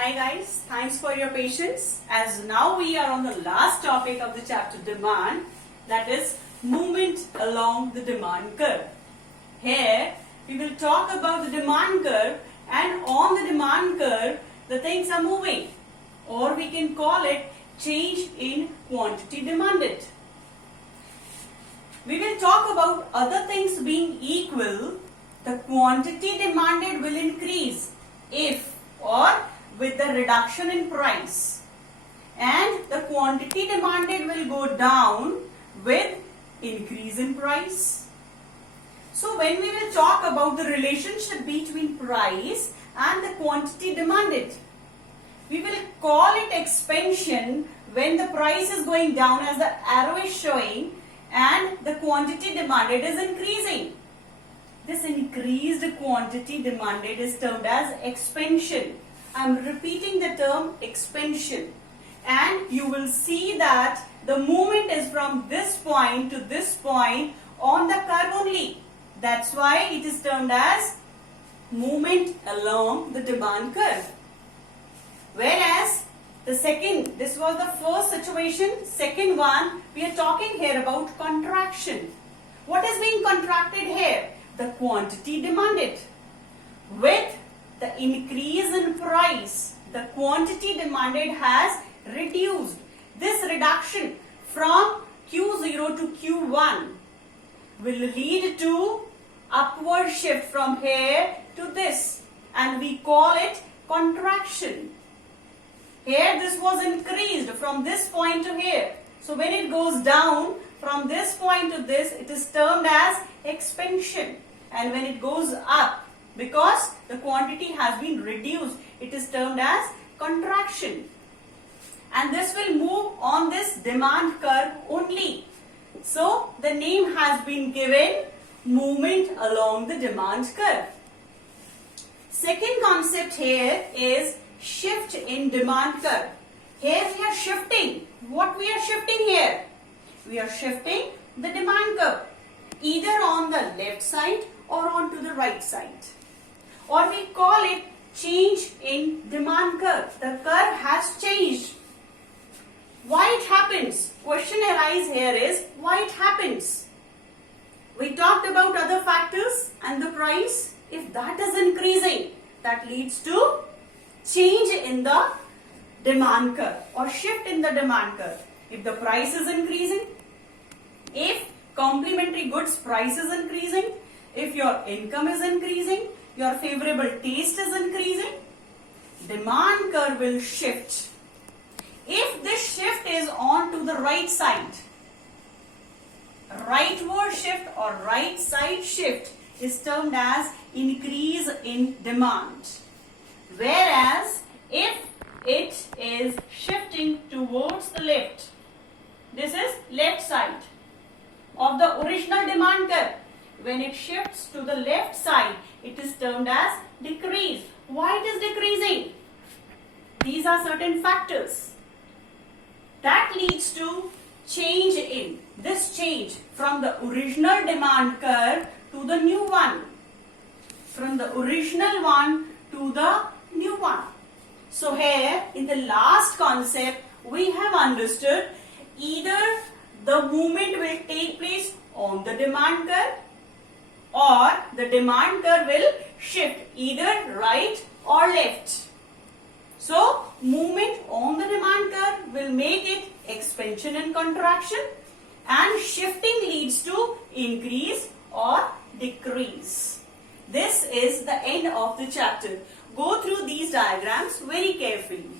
Hi guys, thanks for your patience. As now we are on the last topic of the chapter demand, that is movement along the demand curve. Here we will talk about the demand curve, and on the demand curve the things are moving, or we can call it change in quantity demanded. We will talk about other things being equal, the quantity demanded will increase if or with the reduction in price, and the quantity demanded will go down with increase in price. So when we will talk about the relationship between price and the quantity demanded, we will call it expansion when the price is going down as the arrow is showing and the quantity demanded is increasing. This increased quantity demanded is termed as expansion. I am repeating the term expansion, and you will see that the movement is from this point to this point on the curve only. That's why it is termed as movement along the demand curve. Whereas this was the first situation. Second one, we are talking here about contraction. What is being contracted here? The quantity demanded. With the increase in price, the quantity demanded has reduced. This reduction from Q0 to Q1 will lead to upward shift from here to this, and we call it contraction. Here this was increased from this point to here. So when it goes down from this point to this, it is termed as expansion. And when it goes up, because the quantity has been reduced, it is termed as contraction. And this will move on this demand curve only. So the name has been given movement along the demand curve. Second concept here is shift in demand curve. Here we are shifting. What we are shifting here? We are shifting the demand curve either on the left side or onto the right side. Or we call it change in demand curve. The curve has changed. Why it happens? Question arises here is why it happens. We talked about other factors and the price. If that is increasing, that leads to change in the demand curve or shift in the demand curve. If the price is increasing, if complementary goods price is increasing, if your income is increasing, your favorable taste is increasing, demand curve will shift. If this shift is on to the right side, rightward shift or right side shift is termed as increase in demand. Whereas if it is shifting towards the left, this is left side of the original demand curve. When it shifts to the left side, it is termed as decrease. Why it is decreasing? These are certain factors that leads to change in this change from the original demand curve to the new one, from the original one to the new one. So here in the last concept we have understood either the movement will take place on the demand curve or the demand curve will shift either right or left. So movement on the demand curve will make it expansion and contraction, and shifting leads to increase or decrease. This is the end of the chapter. Go through these diagrams very carefully.